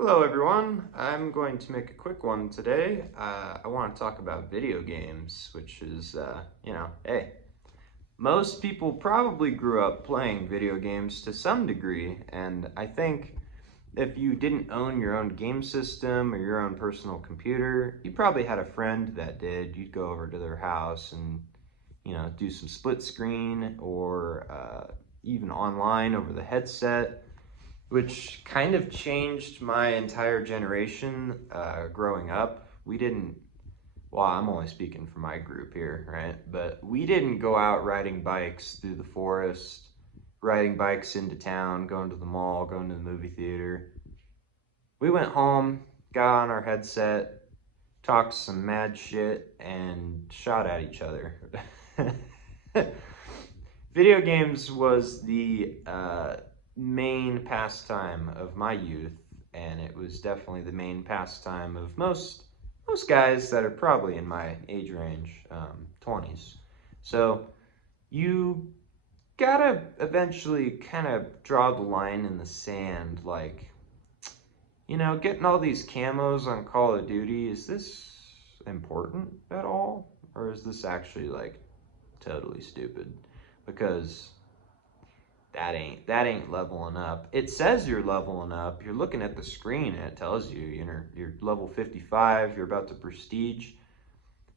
Hello everyone, I'm going to make a quick one today. I want to talk about video games, which is, hey, most people probably grew up playing video games to some degree, and I think if you didn't own your own game system or your own personal computer, you probably had a friend that did. You'd go over to their house and, do some split screen or even online over the headset, which kind of changed my entire generation growing up. We didn't, well, I'm only speaking for my group here, right? But we didn't go out riding bikes through the forest, riding bikes into town, going to the mall, going to the movie theater. We went home, got on our headset, talked some mad shit, and shot at each other. Video games was the main pastime of my youth, and it was definitely the main pastime of most guys that are probably in my age range, 20s. So you gotta eventually kind of draw the line in the sand, like, getting all these camos on Call of Duty, is this important at all? Or is this actually like totally stupid? Because that ain't leveling up. It says you're leveling up. You're looking at the screen and it tells you you're level 55, you're about to prestige.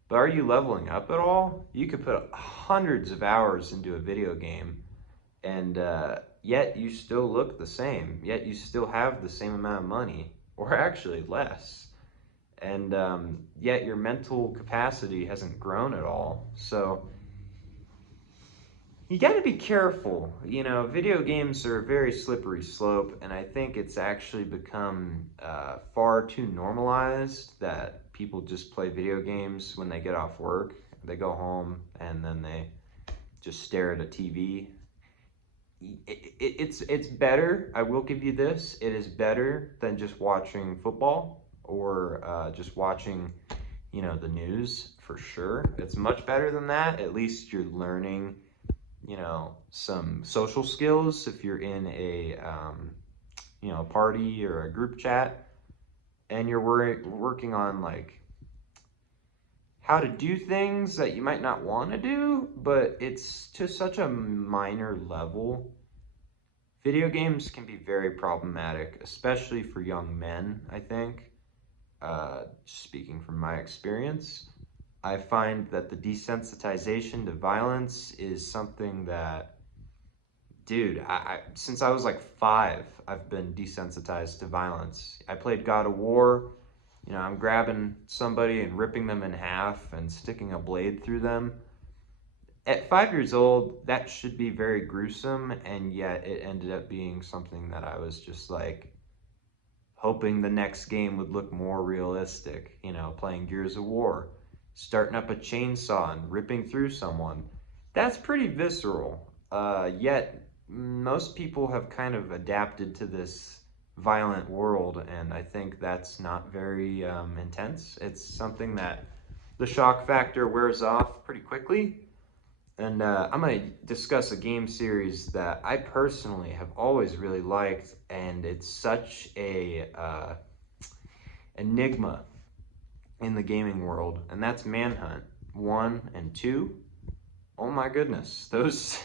But are you leveling up at all? You could put hundreds of hours into a video game and yet you still look the same. Yet you still have the same amount of money, or actually less. And yet your mental capacity hasn't grown at all. So you got to be careful. Video games are a very slippery slope, and I think it's actually become far too normalized that people just play video games when they get off work. They go home and then they just stare at a TV. It's better. I will give you this. It is better than just watching football or just watching, the news for sure. It's much better than that. At least you're learning some social skills if you're in a party or a group chat, and you're working on like how to do things that you might not want to do, but it's to such a minor level. Video games can be very problematic, especially for young men, I think. Speaking from my experience, I find that the desensitization to violence is something that, dude, since I was like 5, I've been desensitized to violence. I played God of War. I'm grabbing somebody and ripping them in half and sticking a blade through them. At 5 years old, that should be very gruesome, and yet it ended up being something that I was just like hoping the next game would look more realistic. Playing Gears of War, starting up a chainsaw and ripping through someone. That's pretty visceral. Yet most people have kind of adapted to this violent world, and I think that's not very intense. It's something that the shock factor wears off pretty quickly. And I'm going to discuss a game series that I personally have always really liked, and it's such a enigma in the gaming world, and that's Manhunt 1 and 2. Oh my goodness, those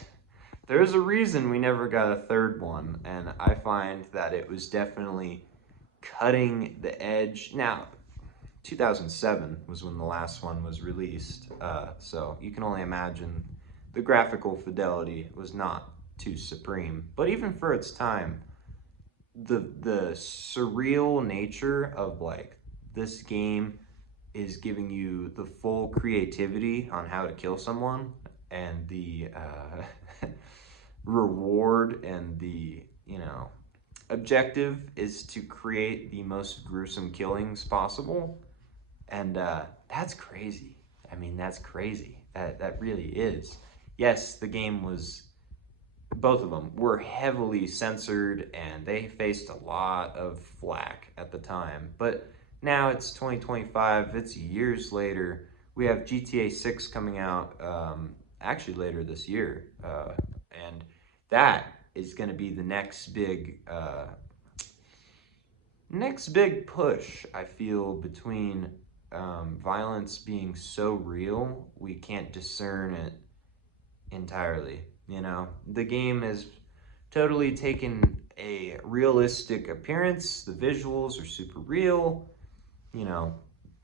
there's a reason we never got a third one, and I find that it was definitely cutting the edge. Now, 2007 was when the last one was released, so you can only imagine the graphical fidelity was not too supreme. But even for its time, the surreal nature of like this game is giving you the full creativity on how to kill someone, and the reward and the objective is to create the most gruesome killings possible. And that's crazy. I mean, that's crazy. That really is. Yes, the game was, both of them were heavily censored and they faced a lot of flack at the time. But now it's 2025, it's years later. We have GTA 6 coming out actually later this year. And that is going to be the next big push, I feel, between violence being so real, we can't discern it entirely. You know, the game has totally taken a realistic appearance. The visuals are super real. You know,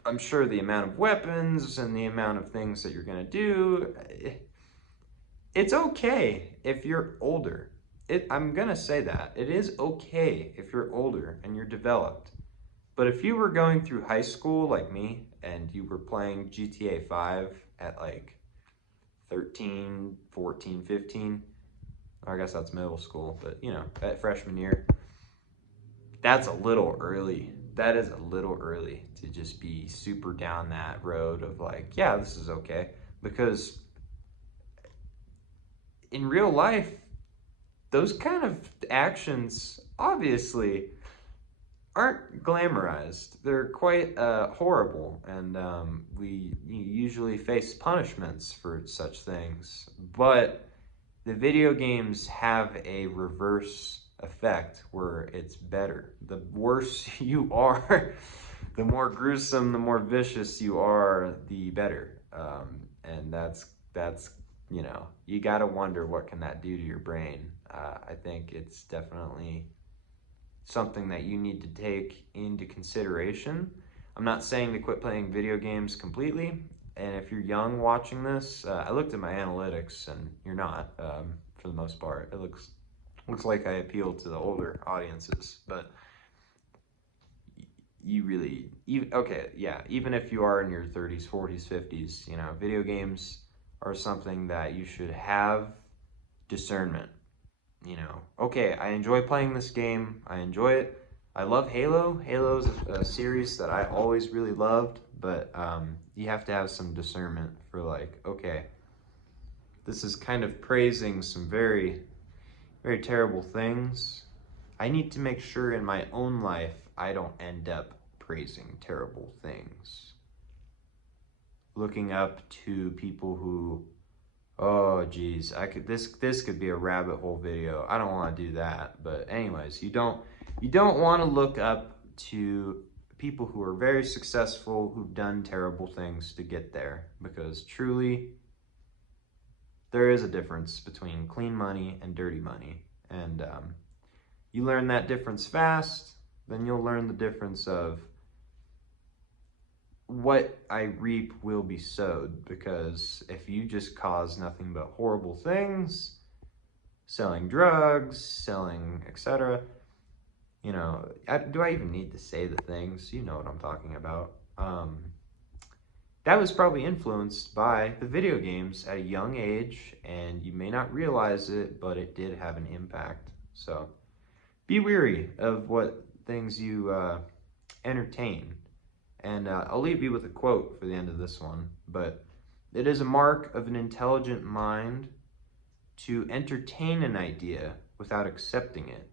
I'm sure the amount of weapons and the amount of things that you're gonna do, it's okay if you're older. I'm gonna say that. It is okay if you're older and you're developed. But if you were going through high school like me and you were playing GTA 5 at like 13, 14, 15, or I guess that's middle school, but you know, at freshman year, that's a little early. That is a little early to just be super down that road of like, yeah, this is okay. Because in real life, those kind of actions obviously aren't glamorized. They're quite horrible, and we usually face punishments for such things. But the video games have a reverse effect where it's better. The worse you are, the more gruesome, the more vicious you are, the better. And that's you know, you gotta wonder what can that do to your brain. I think it's definitely something that you need to take into consideration. I'm not saying to quit playing video games completely, and if you're young watching this, I looked at my analytics, and you're not, for the most part. It looks like I appeal to the older audiences, but you really, okay, yeah, even if you are in your 30s, 40s, 50s, you know, video games are something that you should have discernment. You know, okay, I enjoy playing this game. I enjoy it. I love Halo. Halo's a series that I always really loved, but you have to have some discernment for like, okay, this is kind of praising some very, very terrible things. I need to make sure in my own life I don't end up praising terrible things. Looking up to people who, oh geez, I could this could be a rabbit hole video. I don't want to do that. But anyways, you don't want to look up to people who are very successful, who've done terrible things to get there, because truly there is a difference between clean money and dirty money. And you learn that difference fast, then you'll learn the difference of what I reap will be sowed, because if you just cause nothing but horrible things, selling drugs, selling etc., you know, do I even need to say the things? You know what I'm talking about. That was probably influenced by the video games at a young age, and you may not realize it, but it did have an impact. So be wary of what things you entertain. And I'll leave you with a quote for the end of this one, but it is a mark of an intelligent mind to entertain an idea without accepting it,